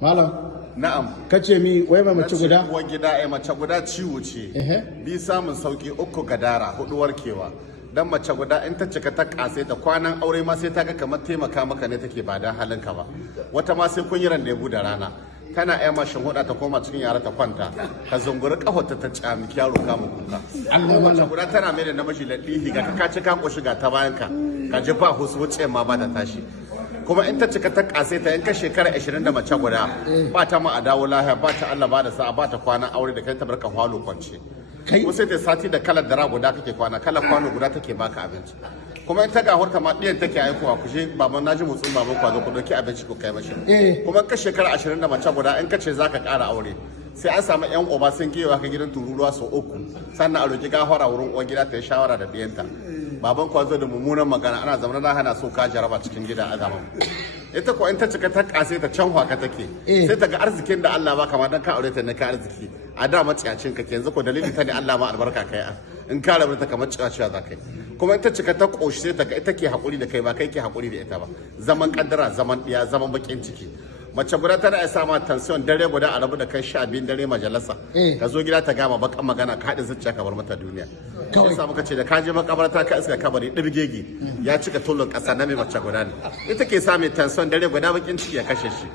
malam Na'am. kace mi wai mai mace guda Uwar gida mace guda ciwo ce. Bi samun sauki uku gadara hudu warkewa. Dan mace guda in ta cika ta kase ta kwanan aure ma sai ta ga kamar taimaka maka ne take ba dan halinka ba. Wata ma sai kun yi randebu da rana. Tana ƴa mashin huda ta koma cikin yara ta kwanta ka zunguri kafarta ta cami yaro kama kuka. Mace guda tana mai da namiji ladihi ga ka ci ka koshi ga ta bayan ka ji ba husu wuce ma ba ta tashi. Kuma in ta cika ta kase ta in ka shekara 20 da mace guda ba ta ma a dawo lahiya ba ta Allah ba da sa'a ba ta kwana aure da kai ta barka hwalo kwance. Ko sai ta sati da kalar dara guda kake kwana kalar kwano guda take baka abinci. Kuma in ta ga horka ma ɗiyan take aikowa ku je baban naji motsin baban kwazo ku dauki abinci ku kai mashi. Kuma ka shekara 20 da mace guda in ka ce zaka ƙara aure sai an samu yan uba sun kewa ka gidan tururuwa sau uku sannan a roki gafara wurin uwar gida ta yi shawara da ɗiyanta. Baban kwazo da mummunan magana ana zama na hana so ka jaraba cikin gida a zaman. Ita ko in ta cika ta kase ta can hwaka take sai ta ga arzikin da Allah ba kama dan ka aure ta ne ka arziki a da maciyacin ka yanzu ko dalilin ta ne Allah ma albarka kai in ka rabu ta kamar ciyaciya za kai kuma in ta cika ta koshi sai ta ga ita ke hakuri da kai ba kai ke hakuri da ita ba zaman kaddara zaman diya zaman bakin ciki mace guda tana iya sama tension dare guda a rabu da kai 12 dare majalisa ka zo gida ta gama bakan magana ka haɗin zuciya ka bar mata duniya kawai sa muka ce da ka je makabarta ka iska kabari ɗirgegi ya cika tulun ƙasa na mai mace guda ne ita ke sa mai tension dare guda bakin ciki ya kashe shi